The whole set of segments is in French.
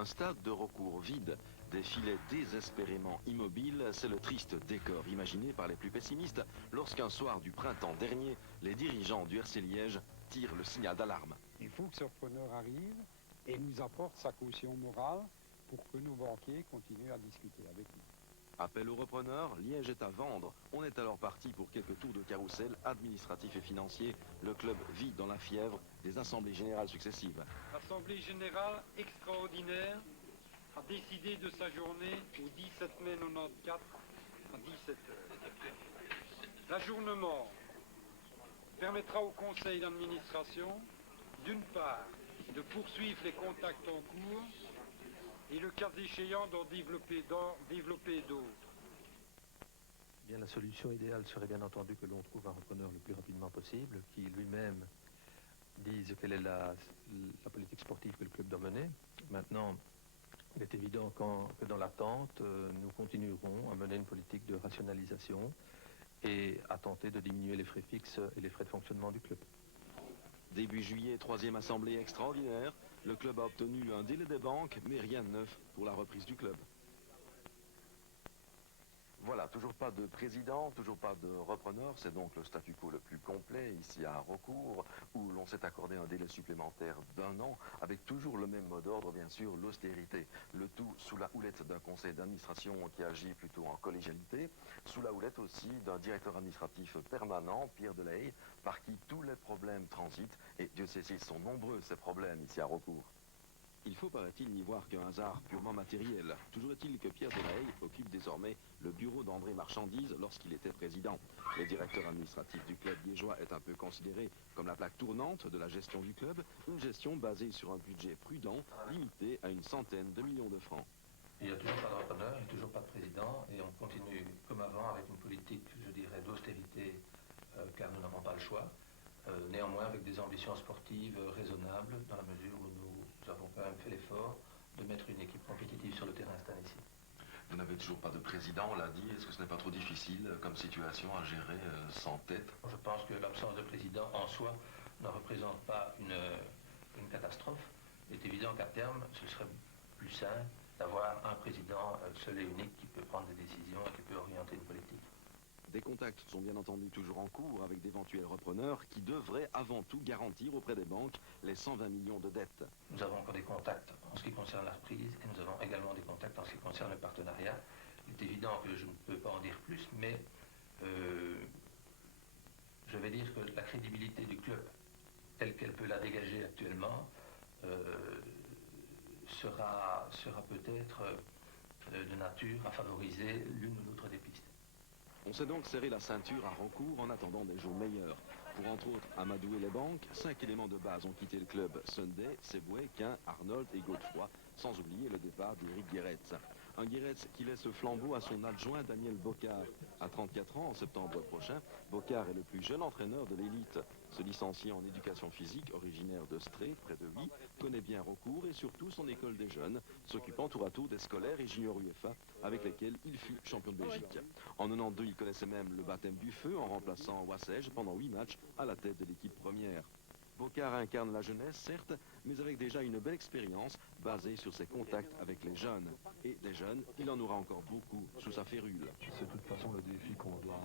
Un stade de recours vide, des filets désespérément immobiles, c'est le triste décor imaginé par les plus pessimistes lorsqu'un soir du printemps dernier, les dirigeants du RC Liège tirent le signal d'alarme. Il faut que ce repreneur arrive et nous apporte sa caution morale pour que nos banquiers continuent à discuter avec nous. Appel au repreneur, Liège est à vendre. On est alors parti pour quelques tours de carrousel administratifs et financiers. Le club vit dans la fièvre des assemblées générales successives. L'Assemblée générale extraordinaire a décidé de sa journée au 17 mai 94 à 17 h. L'ajournement permettra au conseil d'administration, d'une part, de poursuivre les contacts en cours et le cas échéant d'en développer d'autres. Bien, la solution idéale serait bien entendu que l'on trouve un repreneur le plus rapidement possible, qui lui-même dise quelle est la politique sportive que le club doit mener. Maintenant, il est évident que dans l'attente, nous continuerons à mener une politique de rationalisation et à tenter de diminuer les frais fixes et les frais de fonctionnement du club. Début juillet, 3e assemblée extraordinaire. Le club a obtenu un délai des banques, mais rien de neuf pour la reprise du club. Voilà, toujours pas de président, toujours pas de repreneur. C'est donc le statu quo le plus complet ici à Recours, où l'on s'est accordé un délai supplémentaire d'1 an, avec toujours le même mot d'ordre, bien sûr, l'austérité. Le tout sous la houlette d'un conseil d'administration qui agit plutôt en collégialité, sous la houlette aussi d'un directeur administratif permanent, Pierre Delahaye, par qui tous les problèmes transitent, et Dieu sait s'ils sont nombreux ces problèmes ici à Recours. Il faut, paraît-il, n'y voir qu'un hasard purement matériel. Toujours est-il que Pierre Delahaye occupe désormais le bureau d'André Marchandise lorsqu'il était président. Le directeur administratif du club liégeois est un peu considéré comme la plaque tournante de la gestion du club, une gestion basée sur un budget prudent, limité à une centaine de millions de francs. Il n'y a toujours pas de repreneur, il n'y a toujours pas de président, et on continue comme avant avec une politique, je dirais, d'austérité, car nous n'avons pas le choix. Néanmoins avec des ambitions sportives raisonnables, dans la mesure où nous avons quand même fait l'effort de mettre une équipe compétitive sur le terrain cette année-ci. Vous n'avez toujours pas de président, on l'a dit. Est-ce que ce n'est pas trop difficile comme situation à gérer sans tête? Je pense que l'absence de président en soi ne représente pas une catastrophe. Il est évident qu'à terme, ce serait plus sain d'avoir un président seul et unique qui peut prendre des décisions et qui peut orienter une politique. Des contacts sont bien entendu toujours en cours avec d'éventuels repreneurs qui devraient avant tout garantir auprès des banques les 120 millions de dettes. Nous avons encore des contacts en ce qui concerne la reprise et nous avons également des contacts en ce qui concerne le partenariat. Il est évident que je ne peux pas en dire plus, mais je vais dire que la crédibilité du club, telle qu'elle peut la dégager actuellement, sera peut-être de nature à favoriser l'une ou l'autre des pistes. On s'est donc serré la ceinture à Recours en attendant des jours meilleurs. Pour entre autres amadouer les banques, 5 éléments de base ont quitté le club: Sunday, Seboué, Quin, Arnold et Godefroy, sans oublier le départ d'Éric Guéretz. Un Guéretz qui laisse le flambeau à son adjoint Daniel Bocard. À 34 ans, en septembre prochain, Bocard est le plus jeune entraîneur de l'élite. Se licencié en éducation physique, originaire de Stré, près de Huy, connaît bien Recours et surtout son école des jeunes, s'occupant tour à tour des scolaires et juniors UEFA, avec lesquels il fut champion de Belgique. En 92, il connaissait même le baptême du feu en remplaçant Wassège pendant 8 matchs à la tête de l'équipe première. Bocard incarne la jeunesse, certes, mais avec déjà une belle expérience basée sur ses contacts avec les jeunes. Et des jeunes, il en aura encore beaucoup sous sa férule. C'est de toute façon le défi qu'on doit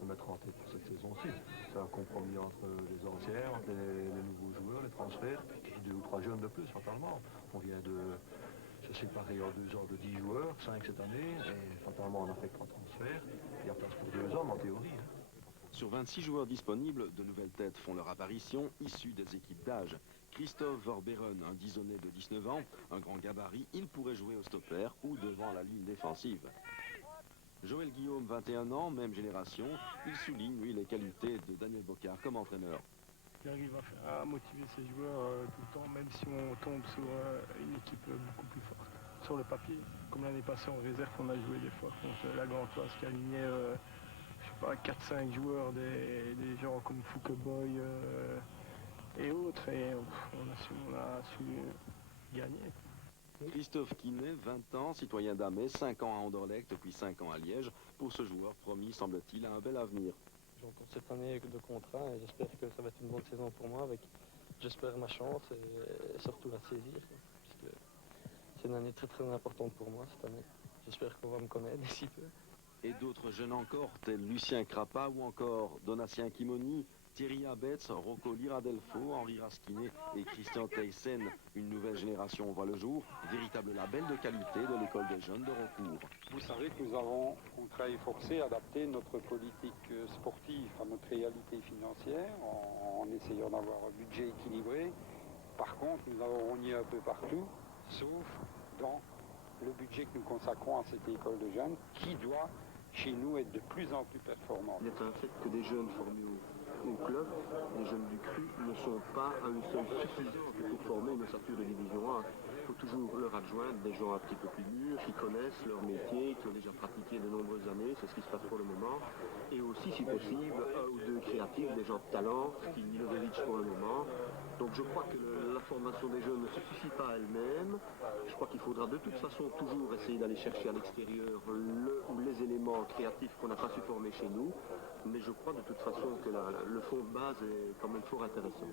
se mettre en tête pour cette saison-ci. C'est un compromis entre les anciens, entre les nouveaux joueurs, les transferts, puis 2 ou 3 jeunes de plus, fatalement. On vient de se séparer en 2 ans de 10 joueurs, 5 cette année, et fatalement on a fait 3 transferts. Il y a place pour 2 hommes en théorie. Sur 26 joueurs disponibles, de nouvelles têtes font leur apparition, issues des équipes d'âge. Christophe Verberen, un disonné de 19 ans, un grand gabarit, il pourrait jouer au stopper ou devant la ligne défensive. Joël Guillaume, 21 ans, même génération, il souligne, lui, les qualités de Daniel Bocard comme entraîneur. Il arrive à motiver ses joueurs tout le temps, même si on tombe sur une équipe beaucoup plus forte. Sur le papier, comme l'année passée en réserve, on a joué des fois contre la Gantoise qui alignait je sais pas, 4-5 joueurs, des gens comme Fouqueboy et autres, et on a su gagner. Christophe Quinet, 20 ans, citoyen d'Amé, 5 ans à Anderlecht, puis 5 ans à Liège. Pour ce joueur, promis, semble-t-il, à un bel avenir. J'ai encore cette année de contrat et j'espère que ça va être une bonne saison pour moi, avec, j'espère, ma chance et surtout la saisir. Parce que C'est une année très très importante pour moi cette année. J'espère qu'on va me connaître d'ici peu. Et d'autres jeunes encore, tels Lucien Crapa ou encore Donatien Kimoni, Thierry Abetz, Rocco Liradelfo, Henri Rasquinet et Christian Theissen. Une nouvelle génération voit le jour, véritable label de qualité de l'école des jeunes de Raucourt. Vous savez que nous avons, en travail forcé, adapté notre politique sportive à notre réalité financière en essayant d'avoir un budget équilibré. Par contre, nous avons rogné un peu partout, sauf dans le budget que nous consacrons à cette école de jeunes qui doit, chez nous, être de plus en plus performante. Il est un fait que des jeunes formés au club, les jeunes du CRU, ne sont pas à eux seuls suffisants pour former une ossature de division 1. Il faut toujours leur adjoindre des gens un petit peu plus mûrs, qui connaissent leur métier, qui ont déjà pratiqué de nombreuses années, c'est ce qui se passe pour le moment. Et aussi, si possible, un ou deux créatifs, des gens de talent, qui Milosevic pour le moment. Donc je crois que la formation des jeunes ne se suffit pas à elle-même. Je crois qu'il faudra de toute façon toujours essayer d'aller chercher à l'extérieur le ou les éléments créatifs qu'on n'a pas su former chez nous. Mais je crois de toute façon que le fond de base est quand même fort intéressant.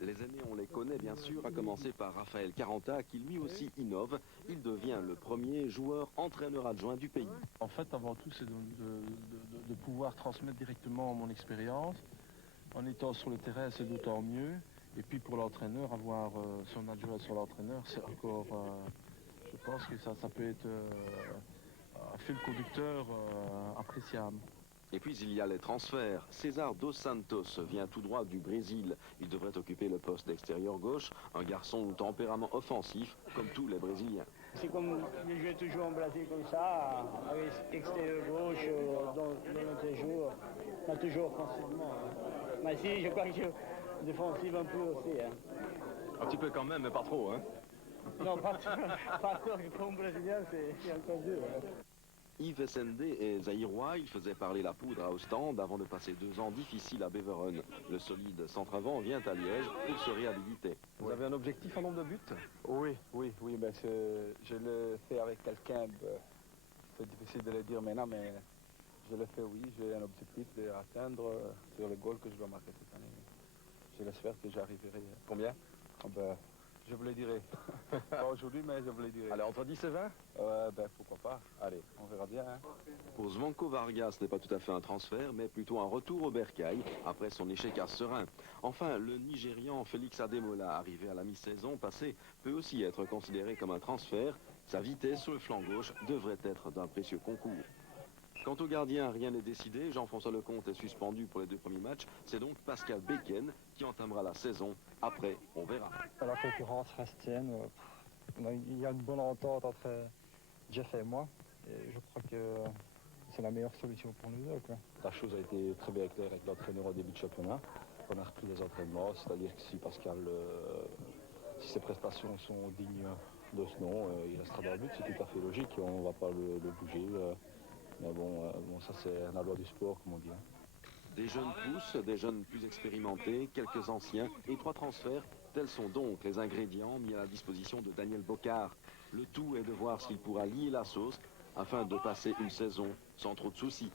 Les aînés, on les connaît bien sûr, à commencer par Raphaël Caranta, qui lui aussi innove. Il devient le premier joueur entraîneur adjoint du pays. En fait, avant tout, c'est de pouvoir transmettre directement mon expérience. En étant sur le terrain, c'est d'autant mieux. Et puis pour l'entraîneur, avoir son adjoint sur l'entraîneur, c'est encore... je pense que ça peut être un fil conducteur appréciable. Et puis il y a les transferts. César Dos Santos vient tout droit du Brésil. Il devrait occuper le poste d'extérieur gauche, un garçon au tempérament offensif, comme tous les Brésiliens. C'est comme je jouais toujours en Brésil comme ça, avec extérieur gauche, dans notre jeu, pas toujours offensivement. Mais si, je crois que je défensive un peu aussi. Hein. Un petit peu quand même, mais pas trop, hein? Non, pas trop, comme Brésilien, c'est encore dur. Hein. Yves Essendé est zaïrois, il faisait parler la poudre à Ostende avant de passer 2 ans difficiles à Beveren. Le solide centre-avant vient à Liège pour se réhabiliter. Vous avez un objectif en nombre de buts? Oui, ben je le fais avec quelqu'un, c'est difficile de le dire maintenant, mais je le fais, oui, j'ai un objectif à atteindre sur le goal que je dois marquer cette année. Je l'espère que j'arriverai. Combien? Je vous le dirai. Pas aujourd'hui, mais je vous le dirai. Allez, entre 10 et 20? Pourquoi pas. Allez, on verra bien. Hein. Pour Zvanko Vargas, ce n'est pas tout à fait un transfert, mais plutôt un retour au bercail après son échec à Serein. Enfin, le Nigérian Félix Ademola, arrivé à la mi-saison passée, peut aussi être considéré comme un transfert. Sa vitesse sur le flanc gauche devrait être d'un précieux concours. Quant au gardien, rien n'est décidé. Jean-François Lecomte est suspendu pour les 2 premiers matchs. C'est donc Pascal Beken qui entamera la saison. Après, on verra. La concurrence reste saine. Il y a une bonne entente entre Jeff et moi. Et je crois que c'est la meilleure solution pour nous deux. Quoi. La chose a été très bien claire avec l'entraîneur au début de championnat. On a repris les entraînements, c'est-à-dire que si Pascal, si ses prestations sont dignes de ce nom, il restera dans le but, c'est tout à fait logique. On ne va pas le bouger. Mais bon, ça c'est la loi du sport, comme on dit. Des jeunes pousses, des jeunes plus expérimentés, quelques anciens et 3 transferts. Tels sont donc les ingrédients mis à la disposition de Daniel Bocard. Le tout est de voir s'il pourra lier la sauce afin de passer une saison sans trop de soucis.